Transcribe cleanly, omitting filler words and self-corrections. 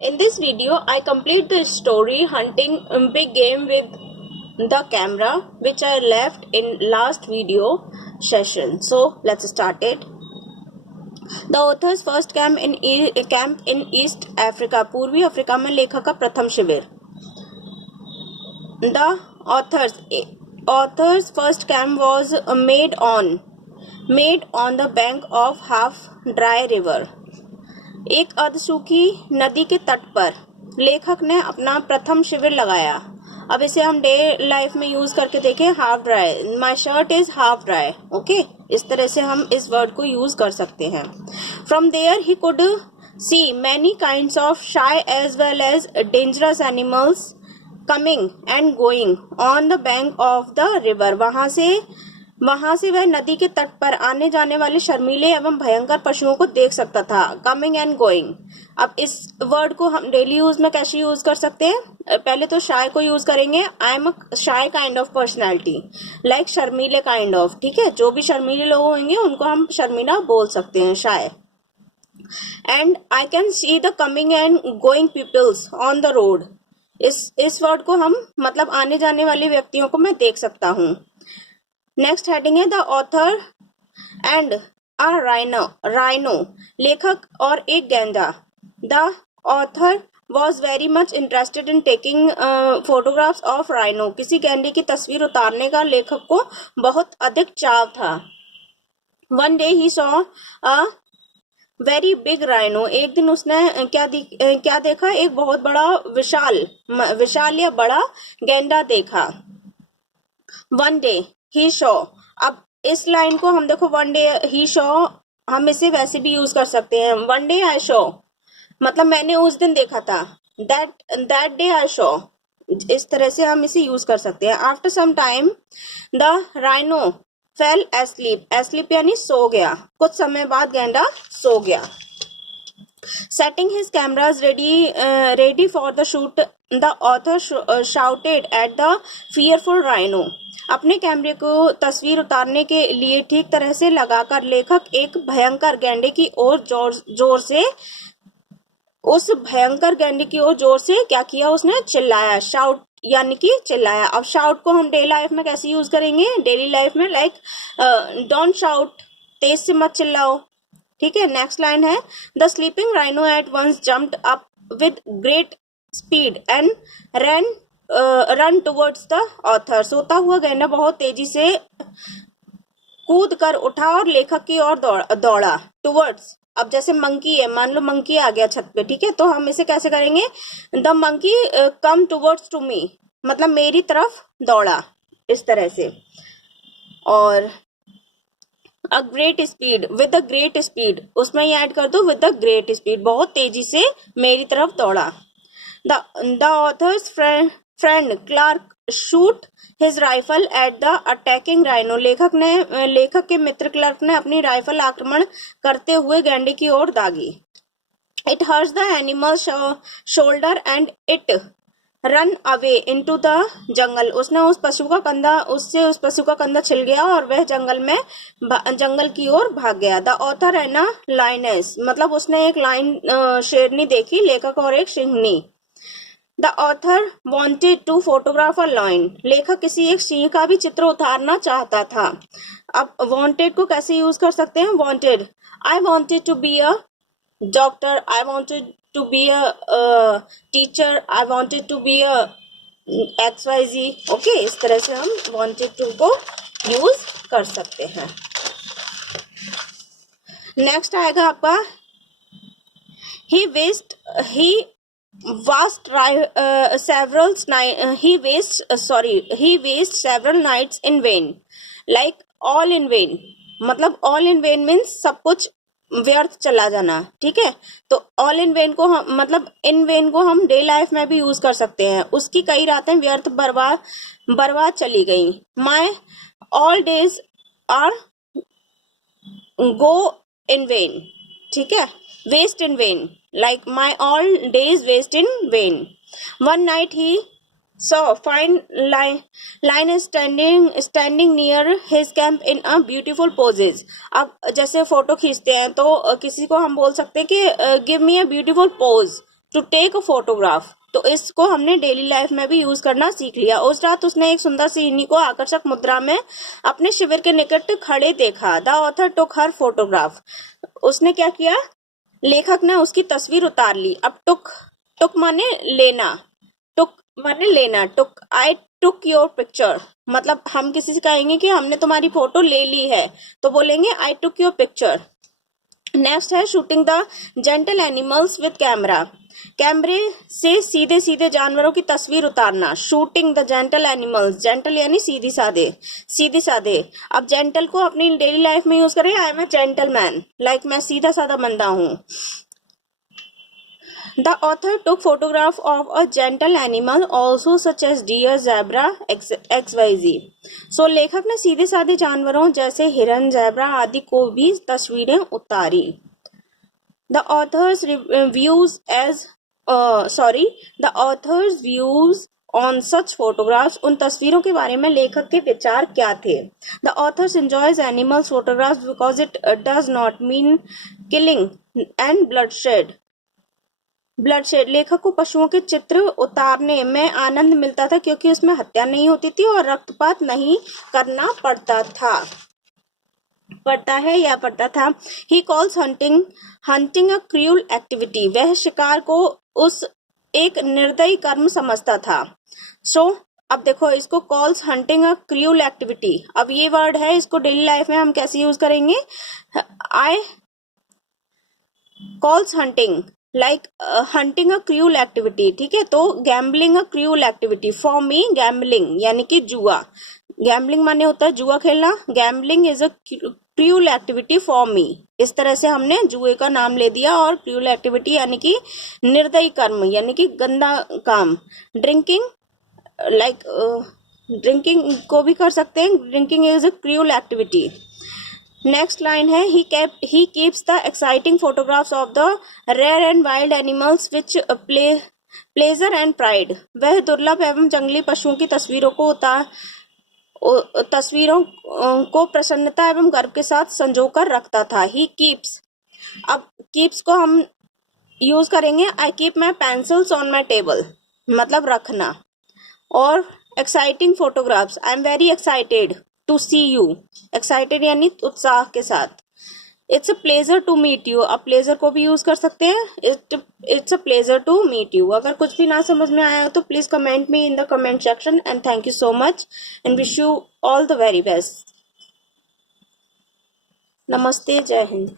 In this video, I complete the story hunting big game with the camera, which I left in last video session. So let's start it. The author's first camp in East Africa. पूर्वी Africa में लेखक का प्रथम शिविर. The author's first camp was made on the bank of half dry river. एक अर्धसूखी नदी के तट पर लेखक ने अपना प्रथम शिविर लगाया. अब इसे हम डे लाइफ में यूज करके देखें. Half dry, my shirt is half dry. Okay, इस तरह से हम इस वर्ड को यूज कर सकते हैं. From there he could see many kinds of shy as well as dangerous animals coming and going on the bank of the river. वहां से वह नदी के तट पर आने जाने वाले शर्मीले एवं भयंकर पशुओं को देख सकता था. Coming and going. अब इस वर्ड को हम डेली यूज में कैसे यूज कर सकते हैं? पहले तो शाय को यूज करेंगे. I am a shy kind of personality, like शर्मीले काइंड ऑफ. ठीक है, जो भी शर्मीले लोग होंगे उनको हम शर्मीला बोल सकते हैं, shy. And I can see the coming and going peoples on the road. इस वर्ड को हम मतलब आने जाने वाले व्यक्तियों को मैं देख सकता हूँ. नेक्स्ट हेडिंग है the author and a rhino. लेखक और एक गेंडा. The author was very much interested in taking photographs of rhino. किसी गेंडे की तस्वीर उतारने का लेखक को बहुत अधिक चाव था. One day he saw a very big rhino. एक दिन उसने क्या देखा? एक बहुत बड़ा विशाल या बड़ा गेंडा देखा. वन डे ही शॉ. अब इस लाइन को हम देखो, वन डे ही शॉ, हम इसे वैसे भी यूज कर सकते हैं. वन डे आई शॉ मतलब मैंने उस दिन देखा था. That day I saw. इस तरह से हम इसे यूज कर सकते हैं. After some time the rhino fell asleep. Asleep यानी सो गया. कुछ समय बाद गेंडा सो गया. Setting his cameras ready for the shoot, the author shouted at the fearful rhino. अपने कैमरे को तस्वीर उतारने के लिए ठीक तरह से लगाकर लेखक एक भयंकर गेंडे की ओर जोर से क्या किया? उसने चिल्लाया. शाउट यानी कि चिल्लाया. अब शाउट को हम डेली लाइफ में कैसे यूज करेंगे? डेली लाइफ में लाइक डोंट शाउट, तेज से मत चिल्लाओ. ठीक है, नेक्स्ट लाइन है the sleeping rhino at once jumped up with great speed and run towards the author. सोता हुआ गेंडा बहुत तेजी से कूद कर उठा और लेखक की ओर दौड़ा. टुवर्ड्स, अब जैसे मंकी है, मान लो मंकी आ गया छत पे. ठीक है, तो हम इसे कैसे करेंगे? The monkey come towards to me, मतलब मेरी तरफ दौड़ा, इस तरह से. और a great speed, with a great speed, उसमें ये ऐड कर दो विद अ ग्रेट स्पीड, बहुत तेजी से मेरी तरफ दौड़ा. The author's friend Clark shoot his rifle at the attacking rhino. लेखक के मित्र क्लार्क ने अपनी राइफल आक्रमण करते हुए गेंडे की ओर दागी. It hurts the animal shoulder and it run away into the jungle. उससे उस पशु का कंधा छिल गया और वह जंगल की ओर भाग गया. The author and a lioness, मतलब उसने एक शेरनी देखी, लेखक और एक सिंहनी. The author wanted to photograph a lion. लेखक किसी एक सिंह का भी चित्र उतारना चाहता था. अब वॉन्टेड को कैसे यूज कर सकते हैं? Wanted, I wanted to be a doctor, I wanted to be a teacher, I wanted to be a XYZ. Okay, इस तरह से हम wanted to को यूज कर सकते हैं. नेक्स्ट आएगा आपका he wasted several nights in vain. like all in vain, मतलब all in vain means सब कुछ व्यर्थ चला जाना. ठीक है, तो ऑल इन वेन को हम मतलब इन वेन को हम डे लाइफ में भी यूज कर सकते हैं. उसकी कई रातें व्यर्थ बर्बाद चली गई. My all days are go in vain. ठीक है, waste in vain, like my all days waste in vain. One night he So fine line is standing near his camp in a beautiful poses. अब जैसे photo खींचते हैं तो किसी को हम बोल सकते हैं कि give me a beautiful pose, to take a photograph. तो इसको हमने डेली लाइफ में भी यूज करना सीख लिया। उस रात उसने एक सुंदर सी इन्हीं को आकर्षक मुद्रा में अपने शिविर के निकट खड़े देखा। The author took her photograph. उसने क्या किया, लेखक ने उसकी तस्वीर उतार ली। अब टुक, टुक माने लेना, टुक माने लेना, टुक, आई टुक योर पिक्चर, मतलब हम किसी से कहेंगे कि हमने तुम्हारी फोटो ले ली है तो बोलेंगे आई टुक योर पिक्चर। नेक्स्ट है shooting the gentle animals with camera. कैमरे से सीधे सीधे जानवरों की तस्वीर उतारना। Shooting the gentle animals, gentle यानी सीधी साधे, सीधे साधे। अब जेंटल को अपनी डेली लाइफ में यूज करें, I am a gentleman, like मैं सीधा साधा बंदा हूं। The author took photograph of a gentle animal also such as deer, zebra, XYZ. So लेखक ने सीधे साधे जानवरों जैसे हिरन, ज़ेब्रा आदि को भी तस्वीरें उतारी। The author's views on such photographs, उन तस्वीरों के बारे में लेखक के विचार क्या थे। The author enjoys animals photographs because it does not mean killing and bloodshed. लेखक को पशुओं के चित्र उतारने में आनंद मिलता था क्योंकि उसमें हत्या नहीं होती थी और रक्तपात नहीं करना पड़ता था। He calls hunting a cruel activity. वह शिकार को उस एक निर्दयी कर्म समझता था। अब देखो, इसको कॉल्स हंटिंग अ क्रूअल एक्टिविटी। अब ये वर्ड है, इसको डेली लाइफ में हम कैसे यूज करेंगे। I calls hunting like hunting a cruel activity, ठीक है। तो gambling a cruel activity, for me gambling यानी कि जुआ। गैम्बलिंग माने होता है जुआ खेलना, gambling is a cruel activity for me. इस तरह से हमने जुए का नाम ले दिया। और क्रूअल एक्टिविटी यानी कि निर्दयी कर्म यानी कि गंदा काम। ड्रिंकिंग, लाइक ड्रिंकिंग को भी कर सकते हैं, drinking is a cruel activity. Next line है he keeps the exciting photographs of the rare and wild animals which pleasure and pride. वह दुर्लभ एवं जंगली पशुओं की तस्वीरों को प्रसन्नता एवं गर्व के साथ संजोकर रखता था। he keeps, अब keeps को हम यूज करेंगे I keep my pencils on my table, मतलब रखना। और exciting photographs, I am very excited to see you, excited यानी उत्साह के साथ। It's a pleasure to meet you, अब pleasure को भी यूज कर सकते हैं, it's a pleasure to meet you। अगर कुछ भी ना समझ में आया हो तो please comment me in the comment section and thank you so much and wish you all the very best. नमस्ते, जय हिंद।